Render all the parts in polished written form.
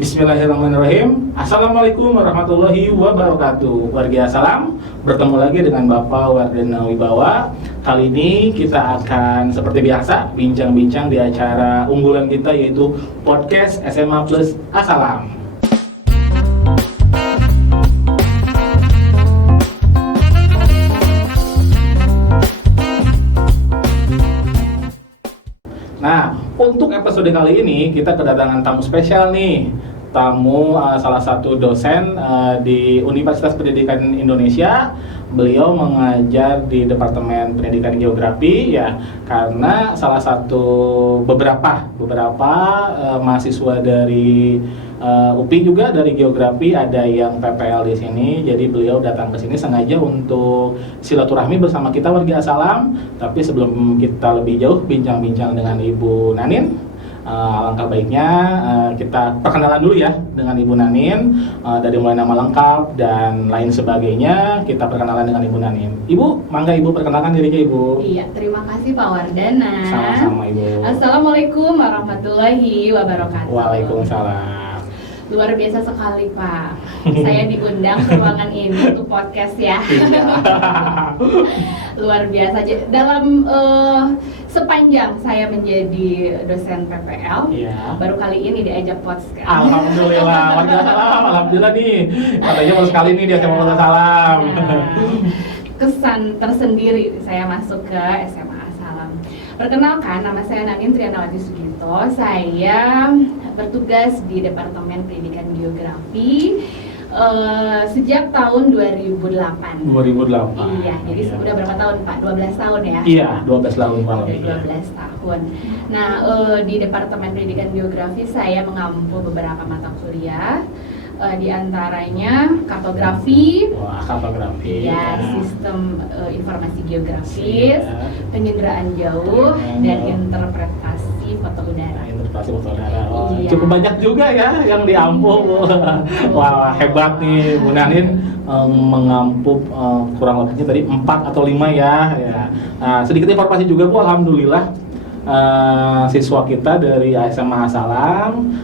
Bismillahirrahmanirrahim. Assalamualaikum warahmatullahi wabarakatuh. Warga salam, bertemu lagi dengan Bapak Wardana Wibawa. Kali ini kita akan seperti biasa bincang-bincang di acara unggulan kita, yaitu podcast SMA Plus Asalam. Nah, untuk episode kali ini kita kedatangan tamu spesial nih. Salah satu dosen di Universitas Pendidikan Indonesia. Beliau mengajar di Departemen Pendidikan Geografi ya, karena salah satu beberapa mahasiswa dari UPI juga dari Geografi ada yang PPL di sini. Jadi beliau datang ke sini sengaja untuk silaturahmi bersama kita warga Salam. Tapi sebelum kita lebih jauh bincang-bincang dengan Ibu Nanin, alangkah baiknya kita perkenalan dulu ya dengan Ibu Nanin, dari mulai nama lengkap dan lain sebagainya. Kita perkenalan dengan Ibu Nanin. Ibu, mangga Ibu perkenalkan dirinya Ibu. Iya, terima kasih Pak Wardana. Sama-sama Ibu. Assalamualaikum warahmatullahi wabarakatuh. Waalaikumsalam. Luar biasa sekali Pak, saya diundang ke ruangan ini untuk podcast ya. Luar biasa. Dalam sepanjang saya menjadi dosen PPL, baru kali ini diajak podcast. Alhamdulillah, warga Salam, alhamdulillah nih. Katanya baru sekali nih di SMA Plus Salam. Kesan tersendiri saya masuk ke SMA Salam. Perkenalkan, nama saya Nanin Trianawati Sugito. Saya bertugas di Departemen Pendidikan Geografi sejak tahun 2008. 2008. Iya, jadi sudah berapa tahun Pak? 12 tahun ya? Iya, 12 tahun kurang lebih. 12 tahun. Nah, di Departemen Pendidikan Geografi saya mengampu beberapa mata kuliah. Di antaranya kartografi, kartografi, sistem informasi geografis, penginderaan jauh, dan interpretasi foto udara. Cukup banyak juga ya yang diampu. Wah, hebat nih Bu Nanin, mengampu kurang lebihnya tadi 4 atau 5 ya. Nah, sedikit informasi juga Bu, alhamdulillah. Siswa kita dari SMA Salam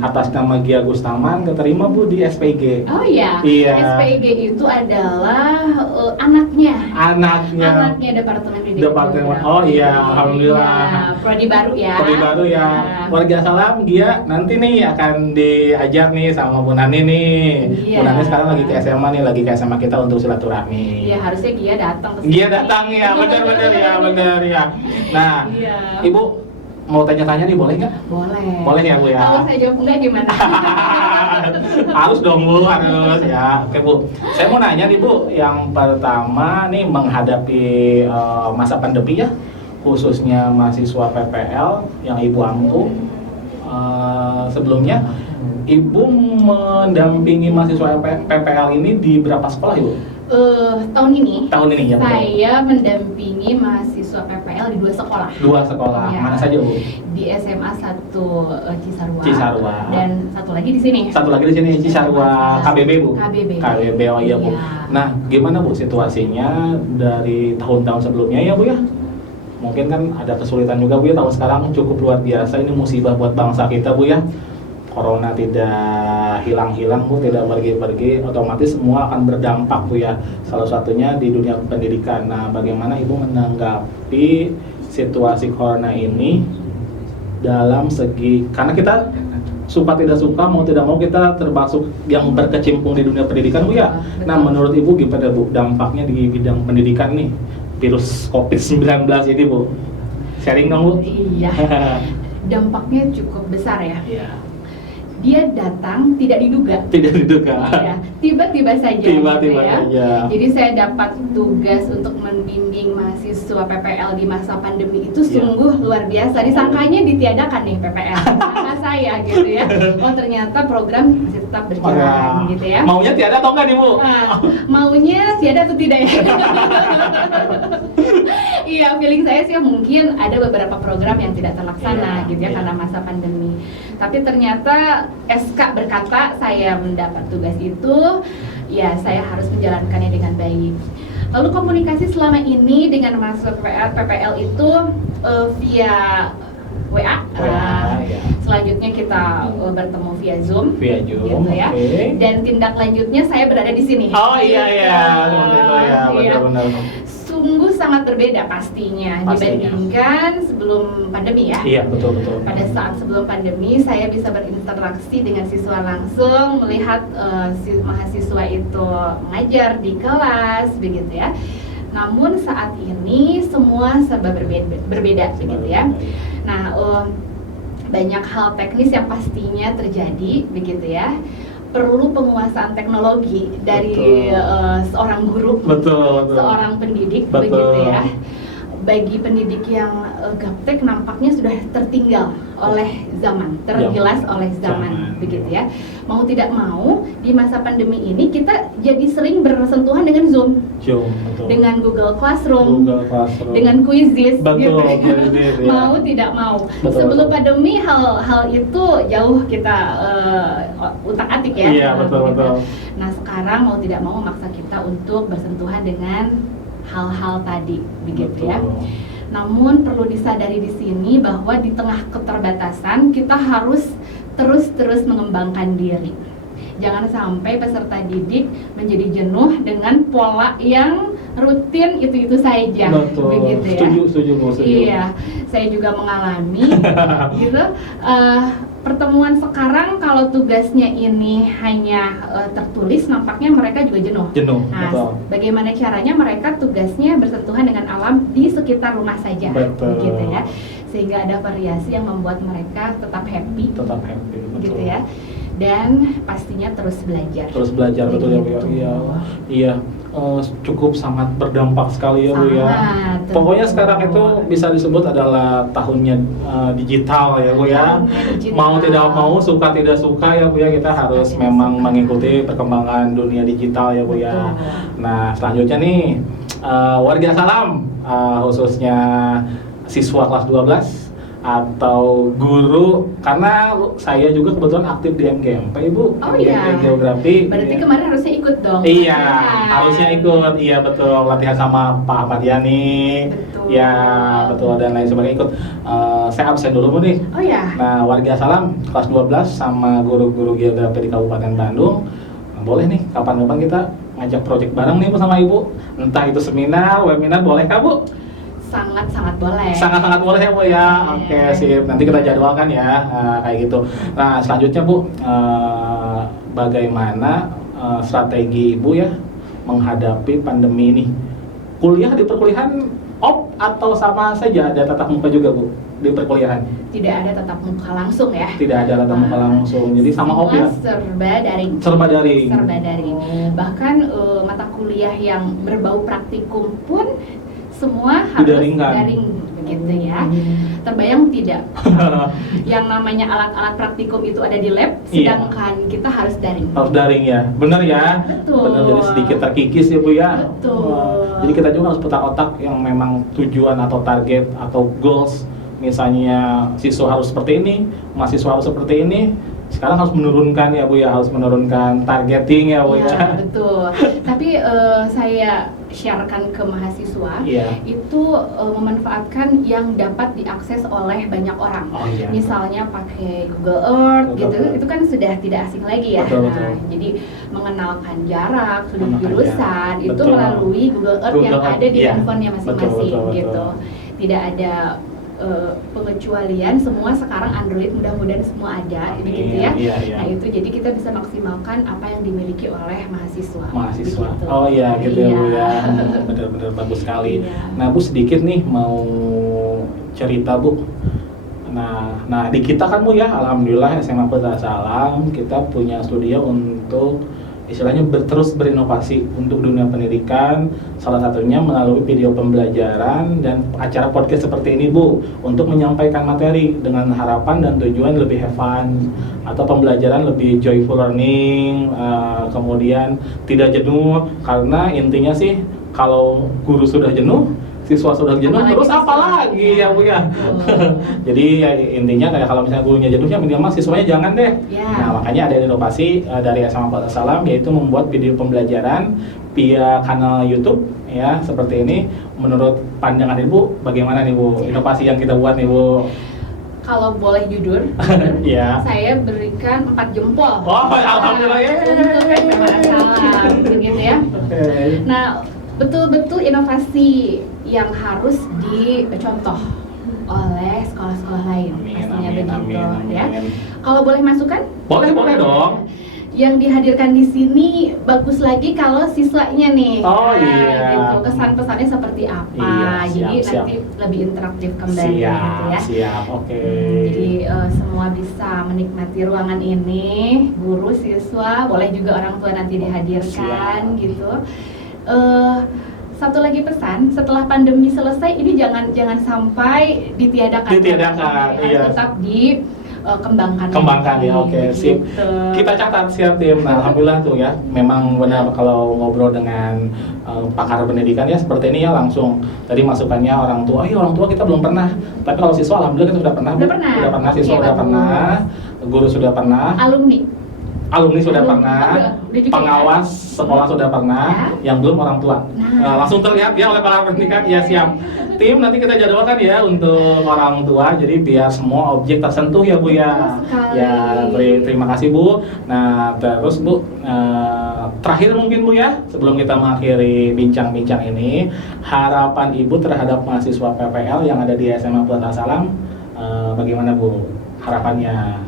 atas nama Gia Gustaman keterima Bu di SPG. Oh iya. SPG itu adalah anaknya Departemen Pendidikan. Oh iya, alhamdulillah. Prodi baru ya. Warga Salam, Gia nanti nih akan diajar nih sama Bu Nani nih. Bu Nani sekarang lagi ke SMA nih, lagi ke SMA kita untuk silaturahmi. Iya, harusnya Gia datang ke sini. Gia datang ya, benar ya. Nah, Ibu mau tanya-tanya nih, boleh nggak? Boleh ya Bu ya. Kalau saya jawab enggak gimana? Harus dong Bu, harus ya. Oke Bu, saya mau nanya nih Bu, yang pertama nih menghadapi masa pandemi ya, khususnya mahasiswa PPL yang Ibu ampu. Sebelumnya Ibu mendampingi mahasiswa PPL ini di berapa sekolah Ibu? Tahun ini ya, saya mendampingi mahasiswa PPL di 2 sekolah. Ya. Mana saja Bu? Di SMA 1 Cisarua. Dan satu lagi di sini Cisarua KBB Bu. KBB. Oh iya Bu. Nah, gimana Bu situasinya dari tahun-tahun sebelumnya ya Bu ya? Mungkin kan ada kesulitan juga Bu ya, tahun sekarang cukup luar biasa, ini musibah buat bangsa kita Bu ya. Corona tidak hilang-hilang Bu, tidak pergi-pergi, otomatis semua akan berdampak Bu ya. Salah satunya di dunia pendidikan. Nah, bagaimana Ibu menanggapi situasi Corona ini dalam segi, karena kita suka tidak suka, mau tidak mau kita termasuk yang berkecimpung di dunia pendidikan Bu ya. Nah, menurut Ibu gimana Bu dampaknya di bidang pendidikan nih, virus COVID-19 ini Bu? Sharing dong Bu. Iya. Dampaknya cukup besar ya. Dia datang tidak diduga. Ya, tiba-tiba saja. Jadi saya dapat tugas untuk membimbing mahasiswa PPL di masa pandemi itu sungguh luar biasa. Disangkanya ditiadakan nih PPL sama saya gitu ya. Oh, ternyata program masih tetap berjalan gitu ya. Maunya tiada atau enggak nih Bu? Maunya tiada atau tidak ya? Iya, feeling saya sih mungkin ada beberapa program yang tidak terlaksana gitu ya karena masa pandemi. Tapi ternyata SK berkata saya mendapat tugas itu, ya saya harus menjalankannya dengan baik. Lalu komunikasi selama ini dengan mahasiswa PPL itu via WA. selanjutnya kita bertemu via Zoom. Gitu ya. Okay. Dan tindak lanjutnya saya berada di sini. Oh iya, seperti itu ya, benar-benar. Sungguh sangat berbeda pastinya dibandingkan sebelum pandemi ya. Iya, betul. Pada saat sebelum pandemi saya bisa berinteraksi dengan siswa langsung, melihat mahasiswa itu mengajar di kelas begitu ya. Namun saat ini semua serba berbeda begitu ya. Nah, banyak hal teknis yang pastinya terjadi begitu ya. Perlu penguasaan teknologi dari seorang guru, seorang pendidik, begitu ya. Bagi pendidik yang gaptek nampaknya sudah tertinggal oleh zaman, tergilas oleh zaman, begitu ya. Mau tidak mau di masa pandemi ini kita jadi sering bersentuhan dengan Zoom, dengan Google Classroom, dengan Quizizz, gitu. Mau tidak mau. Sebelum pandemi hal-hal itu jauh kita utak-atik ya. Iya, betul. Nah sekarang mau tidak mau memaksa kita untuk bersentuhan dengan hal-hal tadi, begitu ya. Namun perlu disadari di sini bahwa di tengah keterbatasan kita harus terus mengembangkan diri. Jangan sampai peserta didik menjadi jenuh dengan pola yang rutin itu saja. Begitu ya. Setuju. Iya, saya juga mengalami gitu. Pertemuan sekarang kalau tugasnya ini hanya tertulis, nampaknya mereka juga jenuh. Nah, bagaimana caranya mereka tugasnya bersentuhan dengan alam di sekitar rumah saja, gitu ya, sehingga ada variasi yang membuat mereka tetap happy, gitu ya. Dan pastinya terus belajar. Betul ya Bu ya. Iya. Cukup sangat berdampak sekali ya Bu ya. Pokoknya sekarang itu bisa disebut adalah tahunnya digital ya Bu ya. Mau tidak mau, suka tidak suka ya Bu ya, kita harus memang mengikuti perkembangan dunia digital ya Bu ya. Nah selanjutnya nih warga Salam, khususnya siswa kelas 12 atau guru, karena saya juga kebetulan aktif di MGMP Ibu. Geografi. Berarti kemarin harusnya ikut dong. Iya, harusnya ikut. Iya betul, latihan sama Pak Ahmad Yani. Betul. Ya betul, dan lain sebagainya ikut. Saya absen dulu Bu nih. Nah warga Salam kelas 12 sama guru-guru geografi di Kabupaten Bandung, boleh nih kapan-kapan kita ngajak proyek bareng nih Bu sama Ibu. Entah itu seminar, webinar, boleh kah Bu? Sangat boleh. Sangat boleh ya Bu ya. Oke, sip. Nanti kita jadwalkan ya, kayak gitu. Nah selanjutnya Bu, bagaimana strategi Ibu ya menghadapi pandemi ini? Kuliah di perkuliahan off atau sama saja ada tatap muka juga Bu di perkuliahan? Tidak ada tatap muka langsung ya. Tidak ada tatap muka langsung, jadi sama off ya? Serba daring. Bahkan mata kuliah yang berbau praktikum pun semua harus daring begitu ya. Terbayang tidak? Yang namanya alat-alat praktikum itu ada di lab, sedangkan kita harus daring. Harus daring ya, benar ya? Betul. Benar, jadi sedikit terkikis ya Bu ya. Betul. Jadi kita juga harus putar otak yang memang tujuan atau target atau goals. Misalnya siswa harus seperti ini, mahasiswa harus seperti ini. Sekarang harus menurunkan ya Bu ya, harus menurunkan targeting ya Bu ya. Betul. Tapi saya sharekan ke mahasiswa itu memanfaatkan yang dapat diakses oleh banyak orang. Misalnya pakai Google Earth gitu, itu kan sudah tidak asing lagi ya. Betul. Jadi mengenalkan jarak, sudut jurusan itu melalui Google Earth yang ada di handphonenya masing-masing gitu. Tidak ada pengecualian, semua sekarang Android mudah-mudahan semua ada begitu ya. Nah itu jadi kita bisa maksimalkan apa yang dimiliki oleh mahasiswa. Begitu. Oh iya gitu ya Bu ya. Benar-benar bagus sekali. Nah Bu sedikit nih mau cerita Bu. Nah di kita kan Bu ya, alhamdulillah SMA Putra Salam kita punya studio untuk istilahnya terus berinovasi untuk dunia pendidikan, salah satunya melalui video pembelajaran dan acara podcast seperti ini Bu, untuk menyampaikan materi dengan harapan dan tujuan lebih have fun atau pembelajaran lebih joyful learning, kemudian tidak jenuh, karena intinya sih kalau guru sudah jenuh, siswa sudah jenuh, terus apa lagi ya Bu ya. Jadi ya, intinya kayak kalau misalnya gurunya jenuh ya minimal siswanya jangan deh. Nah makanya ada inovasi dari SMA Putra Salam, yaitu membuat video pembelajaran via kanal YouTube ya seperti ini. Menurut pandangan Ibu bagaimana nih Bu inovasi yang kita buat nih Bu? kalau boleh jujur, yeah. Saya berikan 4 jempol. Oh, alhamdulillah ya. Untuk SMA Asalam, gitu ya. Okay. Nah, betul-betul inovasi yang harus dicontoh oleh sekolah-sekolah lain, pastinya begitu ya. Kalau boleh masukan? Boleh dong. Yang dihadirkan di sini bagus lagi kalau siswanya nih. Oh iya. Gitu. Kesan pesannya seperti apa? Iya, jadi siap. nanti lebih interaktif kembali gitu ya. Siap, oke. Jadi semua bisa menikmati ruangan ini, guru, siswa, boleh juga orang tua nanti dihadirkan gitu. Satu lagi pesan, setelah pandemi selesai ini jangan sampai ditiadakan. Iya. Tetap kembangkan ya, oke, sip. Gitu. Kita catat, siap tim. Nah, alhamdulillah tuh ya, memang benar kalau ngobrol dengan pakar pendidikan ya seperti ini ya, langsung tadi masukannya orang tua kita belum pernah, tapi kalau siswa alhamdulillah kita sudah pernah, siswa sudah pernah, guru sudah pernah, alumni sudah pernah, pengawas sekolah sudah pernah, yang belum orang tua. Langsung terlihat ya oleh pakar pendidikan. Ya siap. Tim nanti kita jadwalkan ya untuk orang tua, jadi biar semua objek tersentuh ya Bu ya. Ya, terima kasih Bu. Nah, terus Bu, terakhir mungkin Bu ya, sebelum kita mengakhiri bincang-bincang ini, harapan Ibu terhadap mahasiswa PPL yang ada di SMA Plus Asalam, bagaimana Bu harapannya?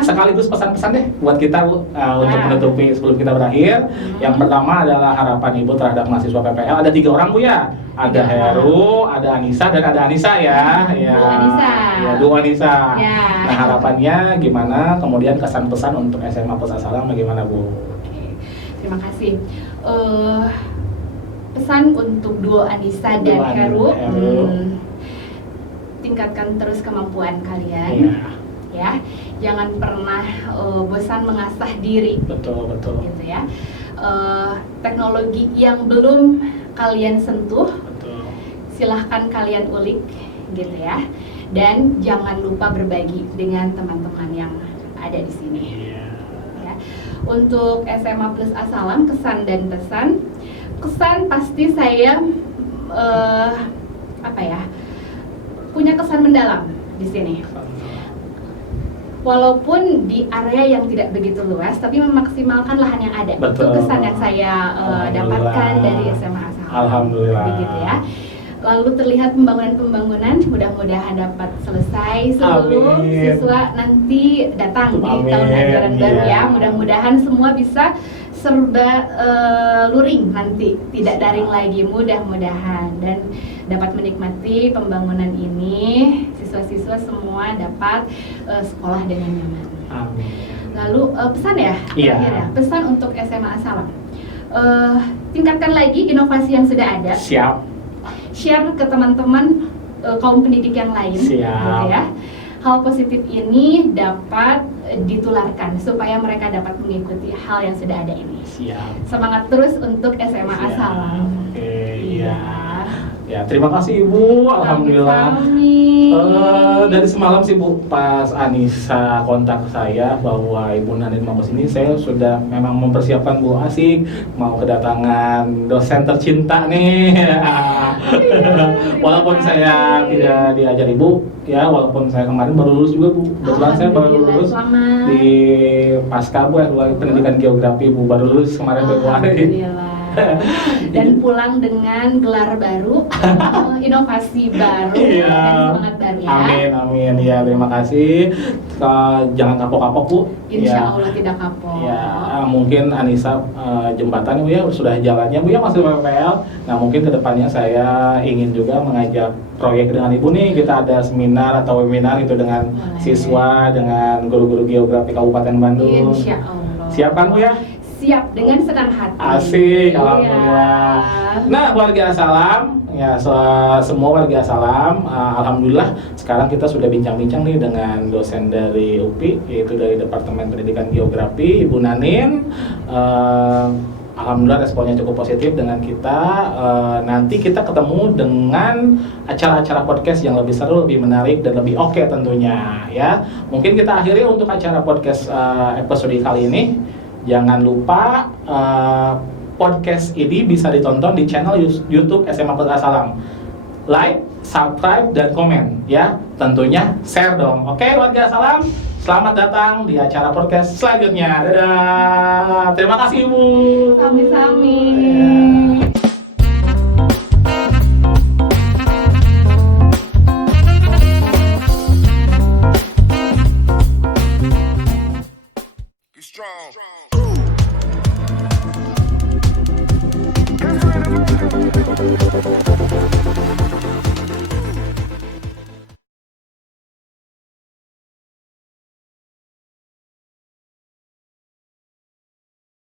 Sekaligus pesan-pesan deh buat kita Bu, untuk menutupi sebelum kita berakhir. Yang pertama adalah harapan Ibu terhadap mahasiswa PPL. Ada 3 orang Bu ya, ada Heru, ada Anissa, dan ada Anissa ya. Dua Anissa. Ya. Nah, harapannya gimana? Kemudian kesan pesan untuk SMA Plus Asalam bagaimana Bu? Oke, terima kasih. Pesan untuk duo Anissa dan Heru, tingkatkan terus kemampuan kalian. Ya, jangan pernah bosan mengasah diri. Betul. Gitu ya. Teknologi yang belum kalian sentuh, silahkan kalian ulik, gitu ya. Dan jangan lupa berbagi dengan teman-teman yang ada di sini. Ya. Untuk SMA Plus Asalam, kesan dan pesan. Kesan pasti saya punya kesan mendalam di sini. Walaupun di area yang tidak begitu luas, tapi memaksimalkan lahan yang ada. Itu kesan yang saya dapatkan dari SMA Asalam. Alhamdulillah. Begitu ya. Lalu terlihat pembangunan, mudah-mudahan dapat selesai seluruh siswa nanti datang di tahun ajaran baru ya. Mudah-mudahan semua bisa serba luring nanti, tidak daring lagi, mudah-mudahan, dan dapat menikmati pembangunan ini. Siswa-siswa semua dapat sekolah dengan nyaman. Amin. Lalu pesan ya, pesan untuk SMA Asalam, tingkatkan lagi inovasi yang sudah ada. Siap. Share ke teman-teman kaum pendidik yang lain. Siap. Gitu ya. Hal positif ini dapat ditularkan supaya mereka dapat mengikuti hal yang sudah ada ini. Siap. Semangat terus untuk SMA Asalam. Oke, iya. Ya, terima kasih Ibu. Alhamdulillah. Dari semalam sih Bu, pas Anissa kontak saya bahwa Ibu Nanin mau kesini, saya sudah memang mempersiapkan Bu, asik mau kedatangan dosen tercinta nih. Walaupun saya tidak diajar Ibu, ya walaupun saya kemarin baru lulus juga Bu. Kebetulan saya baru lulus di Pasca Bu, pendidikan geografi Bu, baru lulus kemarin Februari. Dan pulang dengan gelar baru, inovasi baru, dan semangat baru ya. Amin. Ya, terima kasih. Jangan kapok-kapok Bu. Insya Allah tidak kapok. Ya, mungkin Anissa jembatan Bu ya sudah jalannya Bu ya, masih PPL. Nah, mungkin kedepannya saya ingin juga mengajak proyek dengan Ibu nih, kita ada seminar atau webinar itu dengan siswa, dengan guru-guru geografi Kabupaten Bandung. Insya Allah. Siap kan Bu ya? Siap, dengan senang hati. Asik, alhamdulillah. Nah, warga Asalam, ya semua warga Asalam, alhamdulillah sekarang kita sudah bincang-bincang nih dengan dosen dari UPI, yaitu dari Departemen Pendidikan Geografi, Ibu Nanin. Alhamdulillah responnya cukup positif dengan kita. Nanti kita ketemu dengan acara-acara podcast yang lebih seru, lebih menarik, dan lebih oke tentunya ya. Mungkin kita akhiri untuk acara podcast episode kali ini. Jangan lupa podcast ini bisa ditonton di channel YouTube SMA Plus Asalam. like, subscribe, dan komen ya. Tentunya share dong. Oke warga Salam, selamat datang di acara podcast selanjutnya. Dadah. Terima kasih Ibu. Sami-sami.